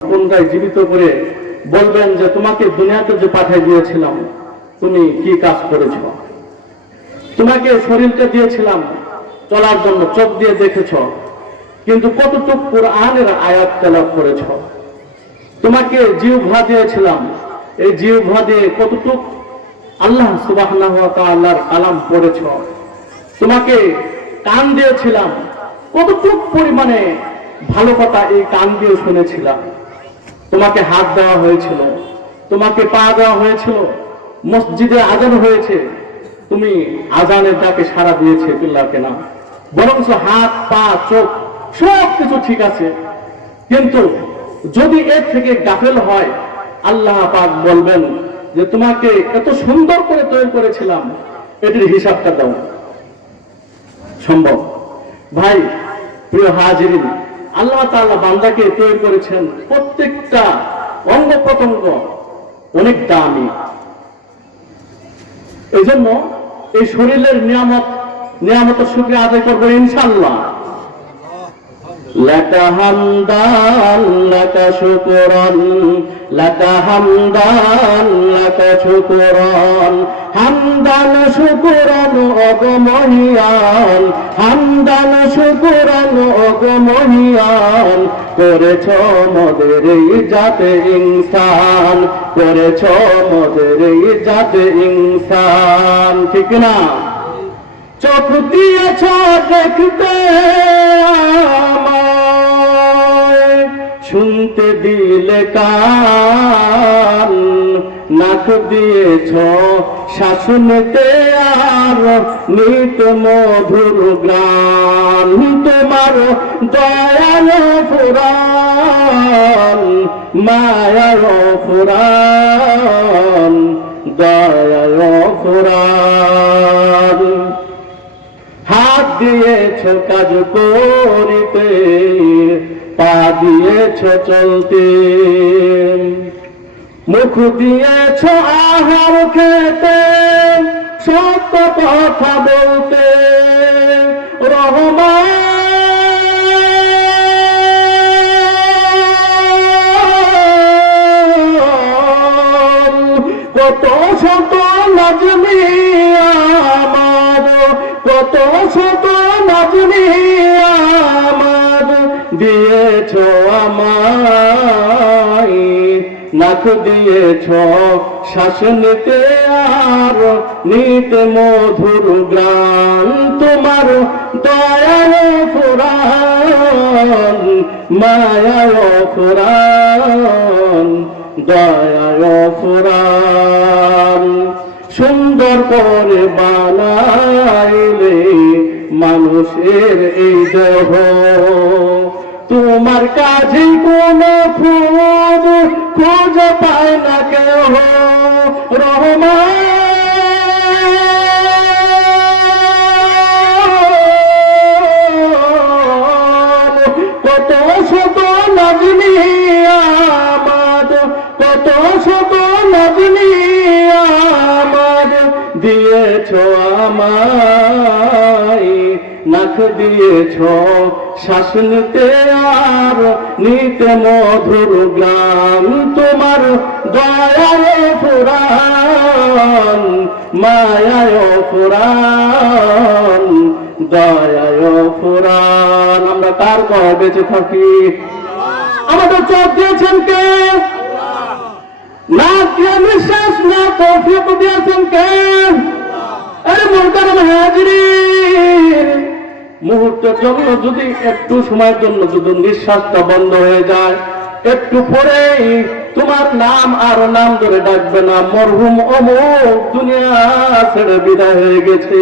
পুনরায় জীবিত করে বলবেন যে তোমাকে দুনিয়াতে যে পাঠিয়ে দিয়েছিলাম তুমি কি কাজ করেছ? তোমাকে শরীরটা দিয়েছিলাম চলার জন্য, চোখ দিয়ে দেখেছ, কিন্তু কতটুকু কোরআনের আয়াত তেলাওয়াত করেছ? তোমাকে জিহ্বা দিয়েছিলাম, এই জিহ্বা দিয়ে কতটুকু আল্লাহ সুবহানাহু ওয়া তাআলার কালাম পড়েছ? তোমাকে কান দিয়েছিলাম, কতটুকু পরিমাণে ভালো কথা এই কান দিয়ে শুনেছিলাম? তোমাকে হাত দেওয়া হয়েছিল, তোমাকে পা দেওয়া হয়েছিল, মসজিদে আজান হয়েছে, তুমি আজানের ডাকে সাড়া দিয়েছে বিল্লাহ কেনা, বরঞ্চ হাত পা চোখ সব কিছু ঠিক আছে, কিন্তু যদি এর থেকে গাফেল হয় আল্লাহ পাক বলবেন যে তোমাকে এত সুন্দর করে তৈরি করেছিলাম, এটির হিসাবটা দাও। সম্ভব? ভাই প্রিয় হাজিরিন, আল্লাহ তাআলা বান্দাকে তৈরি করেছেন, প্রত্যেকটা অঙ্গ প্রত্যঙ্গ অনেক দামি। এই জন্য এই শরীরের নিয়ামতের শুকরিয়া আদায় করবো ইনশাআল্লাহ। লাকা হামদান লাকা শুকরান, লাকা হামদান লাকা শুকরান, হামদান শুকরান অগমহিয়ান, হামদান শুকরান অগমহিয়ান, করেছ মোদের ইজ্জতে ইনসান, করেছ মোদের ইজ্জতে ইনসান। ঠিক না? চোখ দিয়েছ দেখতে আমায়, শুনতে দিলে কান, নাক দিয়েছ শাসনতে আর নিত মধুর গান, তোমার দয়াল ফুরান, মায়ার ফুরান, দয়াল ফুরান। হাত দিয়েছ কাজ করিতে, পা দিয়েছ চলতে, মুখ দিয়েছ আহার খেতে, সত্য কথা বলতে, রহমান কত শত নাজমি আমার, কত শত নাজমি আমার, দিয়েছ আমায়, নাক দিয়েছ শ্বাস নিতে আর নিতে মধুর গান, তোমার দয়াল ফুরান, মায়ার ফুরান, দয়াল ফুরান। সুন্দর করে বানাইলে মানুষের এই দেহ, তোমার কাছে কোনো খোঁজ পায় না কেহ, রহমান কত শত নাজমি আমার, কত শত নাজমি আমার, দিয়েছ আমায়, নাক দিয়েছ শ্বাস নিতে আর নিতে মধুর গান, তোমার দয়াল ফুরান, মায়ায় ফুরান, দয়ায় ফুরান। আমরা কার কয় বেঁচে থাকি? আমাদের চোখ দিয়েছেন কে? না দিয়ে নিঃশ্বাস না তৌফিক দিয়েছেন কে? আরে মুহতারাম হাজিরিন, মুহূর্তের জন্য যদি একটু সময়ের জন্য যদি নিঃশ্বাসটা বন্ধ হয়ে যায়, একটু পরেই তোমার নাম আর নাম ধরে ডাকবে না, মরহুম অমুক দুনিয়া ছেড়ে বিদায় হয়ে গেছে।